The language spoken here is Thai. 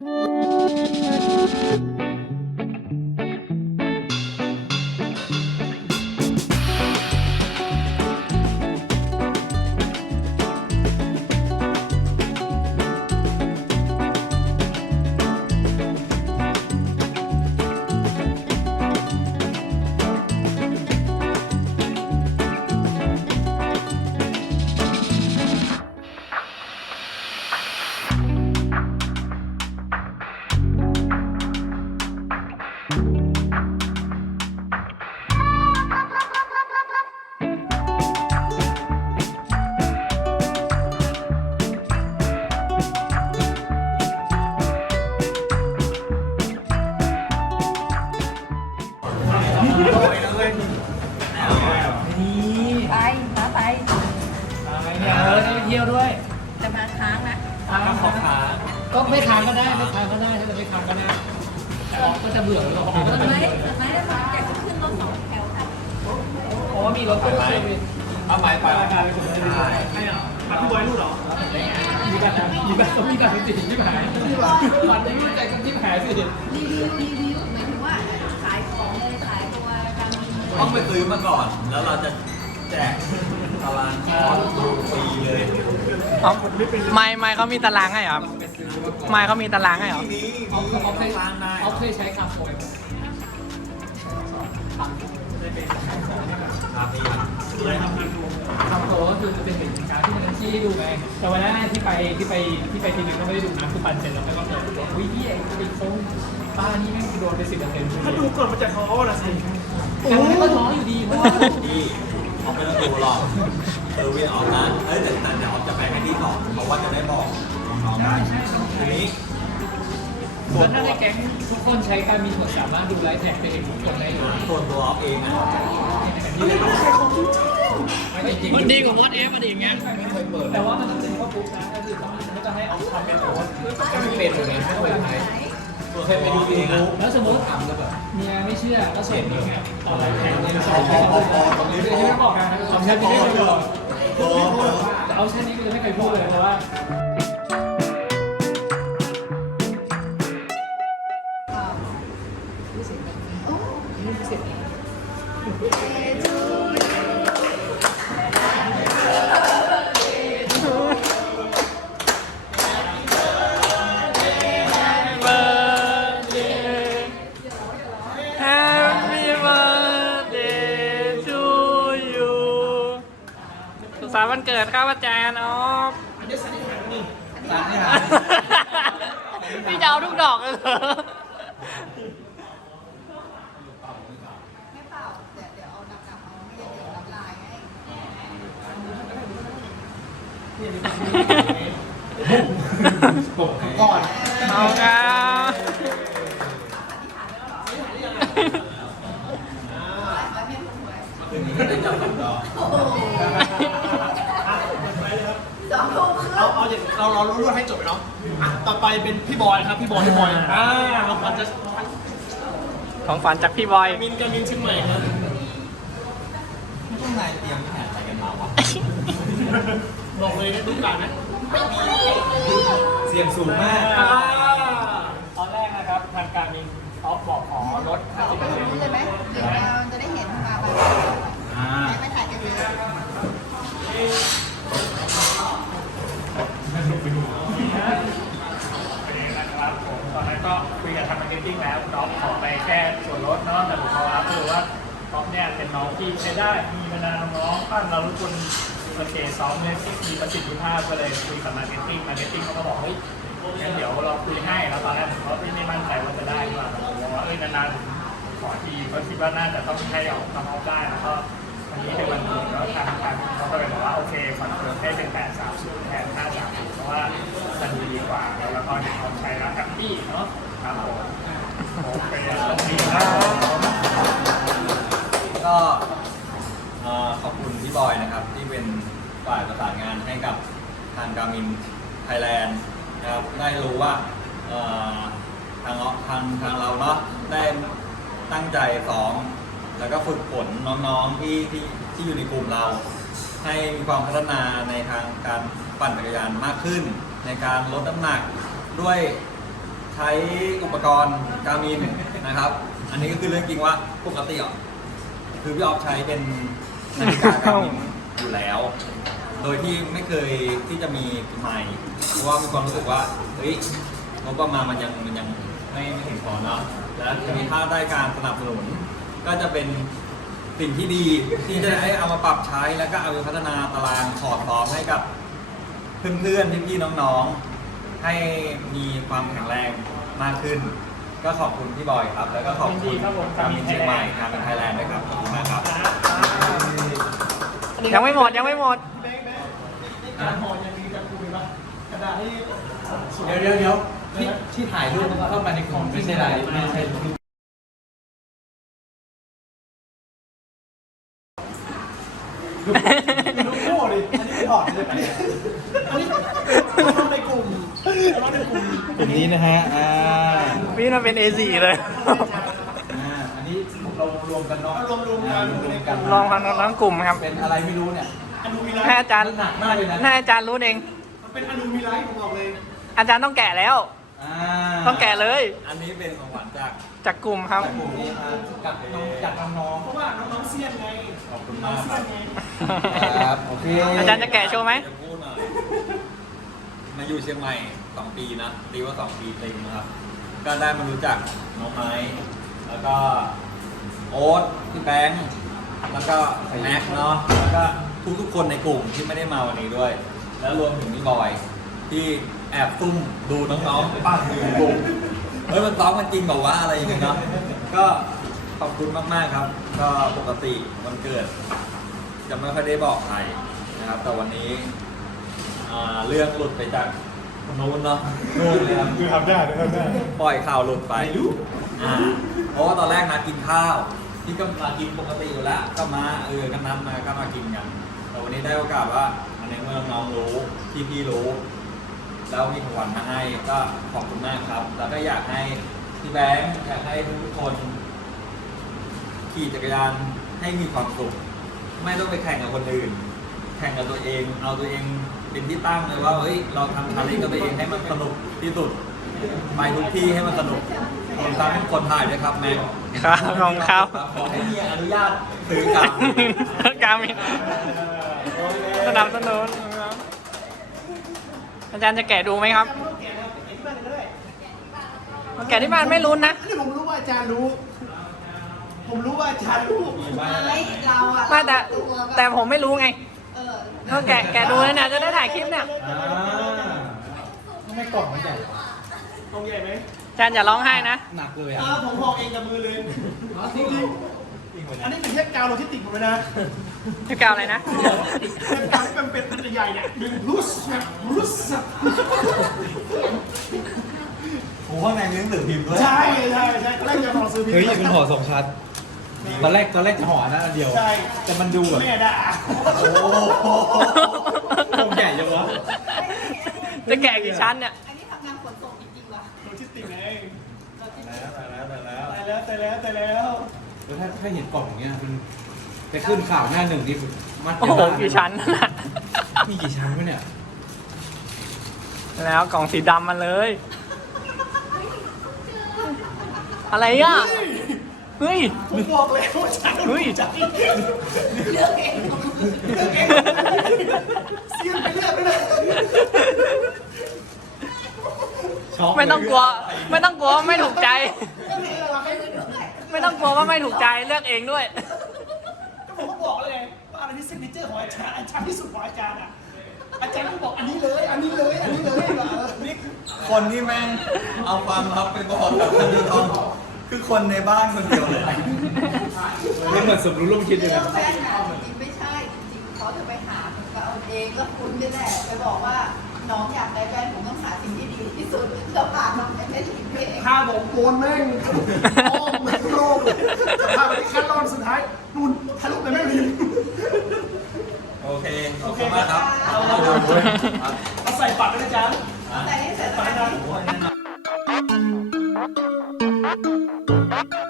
ไป ด้ไปเที่ยวด้วยจะมาค้างนะขอขาก็ไม่ทานก็ได้ไม่ทานก็ได้ถ้าจะไม่ทานก็ได้ออกก็จะเบื่อหรอกก็จะไม่เบื่อไม่ได้มาอยากจะขึ้นรถสองแถวครับอ๋อมีรถตู้เซอร์วิสเอาไปไปราคาไปถึงใช่ไม่เอาพี่บอยรู้หรอมีบัตรนะมีบัตรต้องมีบัตรติดที่หายบัตรไม่รู้ใจกันที่หายสิรีวิวรีวิวหมายถึงว่าขายของเลยขายตัวการมินเลยต้องไปซื้อมาก่อน แล้วเราจะแจก ตารางคอร์สดูฟรีเลยอ๋อไม่ไม่เขามีตารางให้เหรอครับไม่เขามีตารางให้เหรอที่นี้เขามีเขาเคยร้านได้เขาเคยใช้คำโวยครับนี่ครับคำโตก็คือจะเป็นสินค้าที่มันชี้ให้ดูไงแต่วันนั้นที่ไปที่ไปที่ไปทีนึงก็ไม่ได้ดูนะคือปั่นเสร็จแล้วก็เปิดวิธีไอ้ไอ้โค้งป้านี่แม่งโดนไปสิบเปอร์เซ็นต์ถ้าดูก่อนมันจะท้อละสิแต่มันก็ท้ออยู่ดีเพราะว่าที่ เขาไม่ต้องดูหรอกเซอร์วิสออฟนะเอ้ยแต่แต่เดี๋ยวออฟจะไปให้ที่สองเพราะว่าจะได้บอกน้องๆได้ทีนี้แล้วถ้าในแก๊งทุกคนใช้การมีหมดสามารถดูไลฟ์แท็กไปเห็นทุกคนได้เลยส่วนตัวออฟเองนะไม่จริงมันดีกว่าวอตเอฟมันอีกไงแต่ว่ามันต้องเป็นข้อปุ๊บนะก็คือสอนไม่ต้องให้เอาทำเป็นโพสก็ไม่เป็นเลยไม่เคยใช้ เคยไปดูเองอะแล้วสมมติเมียไม่เชื่อก็ส่งเนี่ยต่อไลฟ์แท็กเลยพส่องพอพอพอตรงนี้ไม่พอได้บอกนะทำแค่นี้ไม่เคยบอกพอพอแต่เอาแค่นี้ก็ไม่เคยพูดเลยเพราะว่าแวันเกิดครับอาจารย์ออฟร้านเนี่ยพี่จะเอาทุกดอกเลยเหรอไม่เปล่าเดี๋ยวเดี๋ยวเอาดับดับเอาไม่ได้เดี๋ยวรับลายให้ ก่อน เอาครับ คืนนี้ไม่ได้จับกับดอก สองทุ่มครึ่ง เอาเอาเดี๋ยวเราเรารู้รวดให้จบไปเนาะอะต่อไปเป็นพี่บอยครับพี่บอยพี่บอยอ่าเราขวัญจะของฝันจากพี่บอย มินกับมินเชียงใหม่ครับพวกนายเตรียมแผนอะไรกันมาวะบอกเลยนะดูการนะเสียงสูงมาก ว่าท็อปเนี่ยเป็นน้องที่ใช้ได้ มีมานานน้องๆบ้านเราทุกคนโอเคซ้อมเนี่ยมีประสิทธิภาพก็เลยคุยกับมาร์เก็ตติ้ง มาร์เก็ตติ้งเขาก็บอกเฮ้ยงั้นเดี๋ยวเราคุยให้ แล้วตอนแรกผมก็ไม่มั่นใจว่าจะได้หรือเปล่าผมบอกว่าเอ้ยนานๆขอทีเขาคิดว่าน่าจะต้องให้ออกทำเอาได้แล้วก็วันนี้เป็นวันดีแล้วางการมินไทยแลนด์นะครับได้รู้ว่าทางเราทางทางเราเนาะได้ตั้งใจซ้อมแล้วก็ฝึกฝนน้องๆที่ที่ที่อยู่ในกลุ่มเรา ให้มีความพัฒนาในทางการปั่นจักรยานมากขึ้น ในการลดน้ำหนักด้วยใช้อุปกรณ์การมินนะครับ อันนี้ก็คือเรื่องจริงว่าปกติอะคือพี่ออฟใช้เป็นนาฬิกาการมินอยู่แล้ว โดยที่ไม่เคยที่จะมีไมค์เพราะว่ามีความรู้สึกว่าเฮ้ยงบประมาณมันยังมันยังไม่ไม่ถึงพอเนาะแล้วทีนี้ถ้าได้การสนับสนุนก็จะเป็นสิ่งที่ดีที่จะได้เอามาปรับใช้แล้วก็เอาไปพัฒนาตารางคอร์ดซ้อมให้กับเพื่อนๆพี่ๆน้องๆ ให้มีความแข็งแรงมากขึ้น ก็ขอบคุณพี่บอยครับ แล้วก็ขอบยินคุดีณครับผมการมินเชียงใหม่การมินไทยแลนด์ด้วยครับขอบคุณมากครับ ยังไม่หมดยังไม่หมด การห่อยังมีจะคุยปะกระดาษที่เดี๋ยวเดี๋ยวเดี๋ยวที่ที่ถ่ายรูปมันเข้ามาในกล่องไม่ใช่ไรไม่ใช่รูปดูโง่ดิอันนี้ไม่ถอดเลยอันนี้อันนี้ต้องในกลุ่มต้องในกลุ่มอย่างนี้นะฮะ อ่าพี่มันเป็น A4 เลยอ่าอันนี้เรารวมกันเนาะรวมรวมกันรวมกันลองพันทั้งกลุ่มครับ เป็นอะไรไม่รู้เนี่ยอนูมิไล ให้ท์อาจารย์หนักมากเลยนะให้อาจารย์รู้เอง มันเป็นอนูมิไลท์ผมบอกเลยอาจารย์ต้องแกะแล้ว อ่าต้องแกะเลย อันนี้เป็นของขวัญจากจากกลุ่มครับ จากกลุ่มนี้มาจากน้องจากน้องเพราะว่าน้องๆเซียนไงขอบคุณน้อมางกคเซีรัยบนไงๆครับโอเคอาจารย์จะแกะโชว์ไหม จะพูดหน่อยมาอยู่เชียงใหม่สองปีนะตีว่าสองปีเต็มนะครับ ก็ได้มารู้จักน้องไม้แล้วก็โอ๊ตพี่แบงค์แล้วก็แม็กซ์เนาะแล้วก็ ทุกๆคนในกลุ่มที่ไม่ได้มาวันนี้ด้วย แล้วรวมถึงพี่บอย ที่แอบซุ่มดูน้องๆปั้นอยู่ในกลุ่มเฮ้ยมันซ้อมกันจริงแบบว่าอะไรอย่างเงี้ยเนาะก็ขอบคุณมากๆครับ ก็ปกติวันเกิด จะไม่ค่อยได้บอกใครนะครับ แต่วันนี้อ่าเรื่องหลุดไปจากคนนู้นเนาะนู่นเลยครับ คือทำได้ทำได้ ปล่อยข่าวหลุดไปอ่าเพราะว่าตอนแรกนัดกินข้าว ที่ก็มากินปกติอยู่แล้ว ก็มาเออกันนัดมาก็มากินกันแต่วั นนี้ได้โอกาสว่าอันในเมื่อน้องรู้พี่พี่รู้ แล้วมีของขวัญมาให้ก็ขอบคุณมากครับ แล้วก็อยากให้พี่แบงค์อยากให้ทุกคน ขี่จักรยานให้มีความสุขไม่ต้องไปแข่งกับคนอื่น แข่งกับตัวเอง เอาตัวเองเป็นที่ตั้งเลยว่าเฮ้ยเราทำชาเลนจ์กับตัวเองให้มันสนุกที่สุดไปทุกที่ให้มันสนุกรวมทั้งคนถ่ายด้วยครับแม็กครับของเขาขอให้เมียอนุญาตซื้อกลับ กามิน สนับสนุนครับอาจารย์จะแกะดูไหมครับแกะที่บ้านไม่รู้นนะคือผมรู้ว่าอาจารย์รู้ ผมรู้ว่าอาจารย์รู้ไม่เราอะไม่แต่ตัวบบแต่ผมไม่รู้ไงเออก็แกะแกะดูนะเนี่ยจะได้ถ่ายคลิปเนี่ยอ่าทำไมกล่องมันใหญ่ตรงใหญ่ไหมอาจารย์อย่าร้องไห้นะ หนักเลยอะอ่าผมห่อเองกับมือเลยจริงๆ อันนี้เป็นเทปกาวโลจิสติกหมดเลยนะจะกล่าวอะไรนะเทปกาวที่มันเป็นเป็นใหญ่ๆเนี่ยดึงรุสแบบรุสโอ้ข้างในมีหนังสือพิมพ์ด้วยใช่ใช่ใช่ตอนแรกจะห่อซื้อพิมพ์เฮ้ยมันห่อสองชั้นตอนแรกตอนแรกจะห่อนะอันเดียว ใช่แต่มันดูแบบแม่ด่าโอ้โหกล่องใหญ่จังวะจะแกะกี่ชั้นเนี่ยอันนี้ทำงานขนส่งจริงๆว่ะโลจิสติกไงแต่แล้วแต่แล้วตายแล้วตายแล้วตายแล้ว แล้วถ้าถ้าเห็นกล่องอย่างเงี้ยมันไปขึ้นข่าวหน้าหนึ่งนี่มัดโอ้โหกี่ชั้นนั่นน่ะมีกี่ชั้นวะเนี่ยแล้วกล่องสีดำมาเลย อะไรอะ เฮ้ย ผมบอกแล้วว่าอาจารย์เฮ้ยใจเลือกเองเสียนไปเรื่อยไปเลยช็อกเลยไม่ต้องกลัว ไม่ต้องกลัวว่าไม่ถูกใจ ก็มีอะไรให้ด้วย ไม่ต้องกลัวว่าไม่ถูกใจเลือกเองด้วย ก็ผมก็บอกเลยว่าอะไรที่ซิกเนเจอร์ของอาจารย์อาจารย์ที่สุดของอาจารย์อะอาจารย์ต้องบอกอันนี้เลย อันนี้เลย อันนี้เลยเหรอนี่คนที่แม่งเอาความลับไปบอกกับคนอื่นต้องคือคนในบ้านคนเดียวเลยไม่เหมือนสมรู้ร่วมคิดเลยเรื่อนะงแฟนน่ะจริงๆไม่ใช่จริงๆเขาจะไปหาผมก็เอาเองแล้วคุณนี่แหละไปบอกว่าน้องอยากได้แฟนผมต้องหาสิ่งที่ดีที่สุดแล้วพาน้องไปไม่ถึงเองพาผมโกนแม่งโอ้แม่งโลกจะพาไปที่ขั้นตอนสุดท้ายนู่นทะลุไปแม่งริมโอเคขอบคุณมากครับเอาเอาเอาใส่ปัดด้วยนะจ๊ะแต่นี่เสร็จแล้วปัดนะนะ